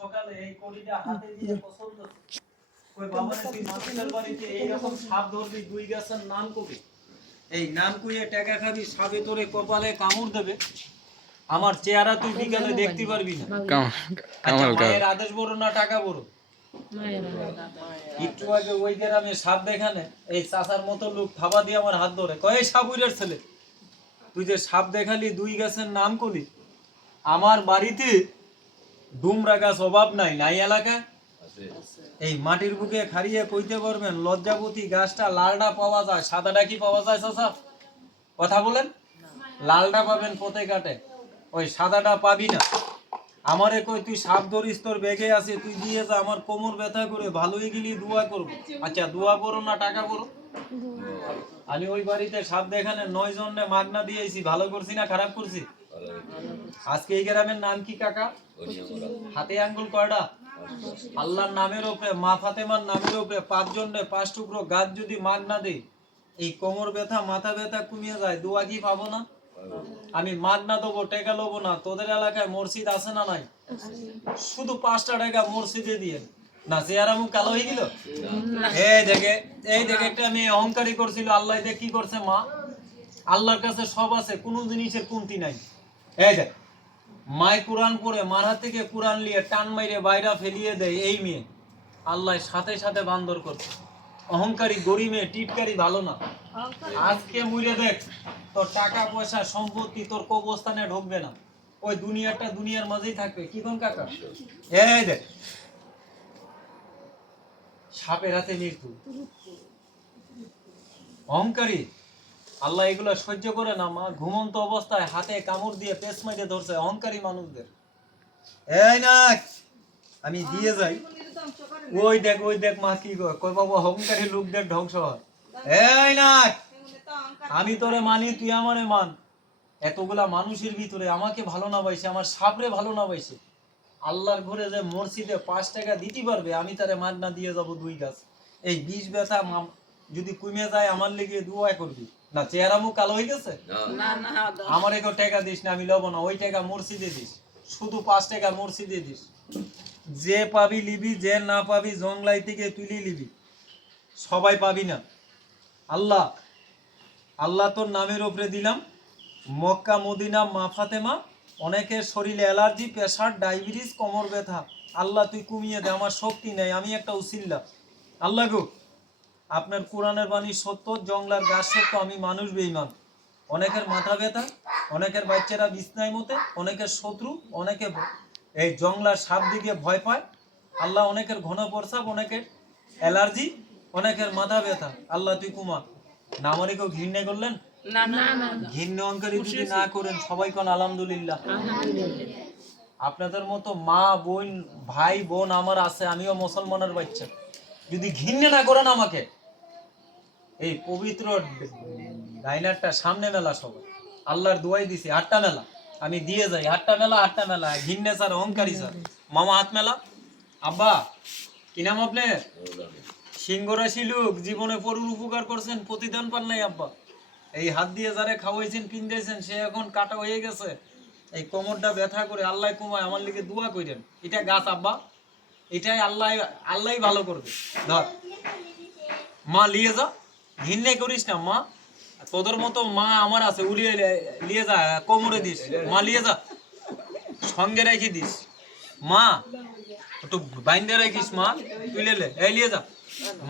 সকালে এই কড়িটা হাতে দিয়ে পছন্দ কই বাবা তুই মানুষের বাড়িতে এই রকম সাপ ধরবি দুই গাছের নাম কবি এই নাম কইয়ে টাকা খাবি সাবে তোরে কপালে কামড় দেবে আমার চেহারা তুই বিকালে দেখতে পারবি না কামাল মায়ের আদেশ বড় না টাকা বড় একটু আগে ওই গ্রামে সাপ দেখানে এই চাচার মতো লোক থাবা দিয়ে আমার হাত ধরে কয় সাপুরের ছেলে তুই যে সাপ দেখালি দুই গাছের নাম করলি আমার বাড়িতে ডুমরা গাছ অভাব নাই নাই এলাকা এই মাটির বুকে খাড়িয়ে কইতে পারবেন লজ্জাবতী গাছটা লালডা পাওয়া যায় সাদাটা কি পাওয়া যায় চাচা কথা বলেন লালডা পাবেন পথে কাটে ওই সাদাটা পাবি না আমারে কই তুই সাপ ধরিস তোর ব্যাগে আছে তুই দিয়ে যা আমার কোমর ব্যথা করে ভালোই গেলি দোয়া করব আচ্ছা দোয়া করো না টাকা করো আমি ওই বাড়িতে সাপ দেখানে 9 জনে মাগনা দিয়েছি ভালো করছি না খারাপ করছি আজকে এই গ্রামের নাম কি কাকা হাতে আঙ্গুল কয়টা আল্লাহর নামের উপরে মা ফাতেমার নামের উপরে 5 জনে 5 টুকরো গাছ যদি মাগনা দেই এই কোমর ব্যথা মাথা ব্যথা কমিয়ে যায় দোয়া কি পাবো না আমি মাগনা দেবো টাকা লবো না তোদের এলাকায় মসজিদ আছে না নাই শুধু 5টা টাকা মসজিদে দিয়ে না চেহারা মুখ কালো হয়ে গেল এই দেখে একটা মেয়ে অহংকারী করছিল আল্লাহ দেখ কি করছে মা আল্লাহর কাছে সব আছে কোনো জিনিসের কমতি নাই এই দেখ মাই কোরআন পড়ে মারা থেকে কোরআন নিয়ে টান মাইরে বাইরে ফেলিয়ে দেয় এই মেয়ে আল্লাহ সাথে সাথে বান্দর করছে অহংকারী গরিব মেয়ে টিটকারি ভালো না আজকে মুইরে দেখ তোর টাকা পয়সা সম্পত্তি তোর কবরস্থানে ঢুকবে না ওই দুনিয়াটা দুনিয়ার মাঝেই থাকবে কি কোন কাকা এই দেখ সাপের হাতে মৃত্যু অহংকারী আল্লাহ এগুলো সহ্য করে না মা ঘুমন্ত অবস্থায় হাতে কামড় দিয়ে পেছ মেরে ধরছে অহংকারী মানুষদের এই না আমি দিয়ে যাই ওই দেখ মা কি কই বাবা অহংকারী লোকদের ধ্বংস হয় এই না আমি তোরে মানি তুই আমারে মান এতগুলা মানুষের ভিতরে আমাকে ভালো না বাইছে আমার সাপরে ভালো না বাইছে আল্লাহর ঘরে যে মসজিদে 5 টাকা দিতে পারবে আমি তারে মাগনা দিয়ে যাব 2 গাছ এই 20 ব্যথা যদি কমে যায় আমার লেগে দোয়া করবি না চেহারা মুখ কালো হয়ে গেছে না না আমার একো টাকা দিস না আমি লব না ওই টাকা মসজিদে দিস শুধু 5 টাকা মসজিদে দিস যে পাবি লিবি যে না পাবি জংলাই থেকে তুলি লিবি সবাই পাবি না আল্লাহ তোর নামের উপরে দিলাম মক্কা মদিনা মা ফাতেমা অনেকের শরীরে অ্যালার্জি প্রেসার ডায়াবেটিস কোমর ব্যথা আল্লাহ তুই কমিয়ে দে আমার শক্তি নাই আমি একটা উসিল্লা আল্লাহ গো আপনার কোরআনের বাণী সত্য জংলার গাছ সত্য আমি মানুষ বেঈমান অনেকের মাথা ব্যথা অনেকের বাচ্চারা বিছনায় মতে অনেকের শত্রু অনেকে এই জংলার সাপ দিকে ভয় পায় আল্লাহ অনেকের ঘন প্রস্রাব অনেকের অ্যালার্জি অনেকের মাথা ব্যথা আল্লাহ তুই কুমা না আমারে কেউ ঘৃণা করলেন না না না ঘৃণা অহংকারী যদি না করেন সবাই কোন আলহামদুলিল্লাহ আপনাদের মতো মা বোন ভাই বোন আমার আছে আমিও মুসলমানের বাচ্চা যদি ঘৃণা না করেন আমাকে এই পবিত্র ডাইনারটা সামনে মেলা সবাই আল্লাহর দোয়াই দিছি 8টা মেলা আমি দিয়ে যাই 8টা মেলা ঘৃণা স্যার অহংকারী স্যার মামা হাত মেলা আব্বা কি নাম আপনার সিংহরাশি লোক জীবনে পরুর উপকার করছেন প্রতিদান পান নাই আব্বা এই হাত দিয়ে যারে খাওয়াইছেন পিন্দাইছেন সে এখন কাটা হয়ে গেছে এই কোমরটা ব্যথা করে আল্লাহ কুমায় আমার লিগে দোয়া করেন এটা গাছ আব্বা এটাই আল্লাহই ভালো করবে ধর মা লিয়ে যা ঘৃণা করিস না মা তোদের মতো মা আমার আছে উলিয়ে লিয়ে যা কোমরে দিস মা লিয়ে যা সঙ্গে রেখে দিস মা একটু বাইন্দে রাখিস মা তুই লে এই লিয়ে যা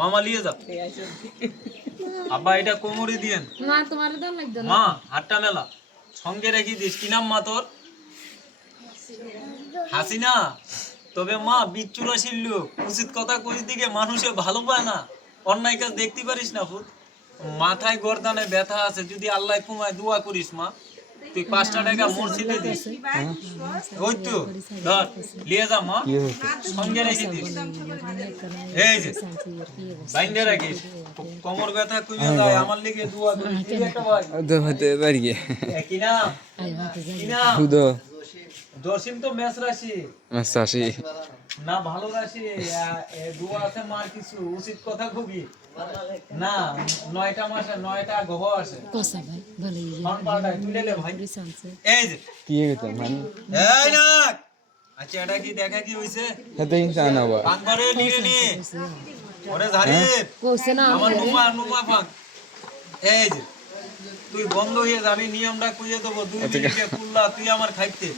মামা লিয়ে যা আব্বা এটা কোমরে দিয়েন মা তোমার দাও লাগবে মা 8টা মেলা সঙ্গে রেখে দিস কি নাম মা তোর হাসিনা তবে মা বিচ্ছুরাশীল লোক উচিত কথা কইস দিকে মানুষে ভালো পায় না অন্যায় কাজ দেখতে পারিস না ফুট মাথায় গর্দানে ব্যথা আছে যদি আল্লাহ কুমায় দোয়া করিস মা তুই 5টা টাকা মসজিদে দিস ওই তো ধর লিয়ে যা মা সঙ্গে রেখে দিস এই যে বাইন্দে রাখিস কোমর ব্যথা কমে যায় আমার লিগে দোয়া করিস তুই একটা ভাই দোয়াতে পারি কি না খুদো জসিম তো মেষ রাশি না ভালো রাশি দোয়া আছে মার কিছু উচিত কথা খুবই না 9টা মাসে 9টা গ্রহ আছে কোসা ভাই বলে মান পাল্টাই তুই লে ভাই এই যে কি হইতো মানে এই না আচ্ছা এটা কি দেখা কি হইছে হেতে ইনসান আবার পাকবারে নিয়ে নি ওরে জারিফ কইছে না আমার নুমা পাক এই যে তুই বন্ধ হয়ে যাবি নিয়মটা কইয়ে দেবো 2 মিনিটে কুল্লা তুই আমার খাইতে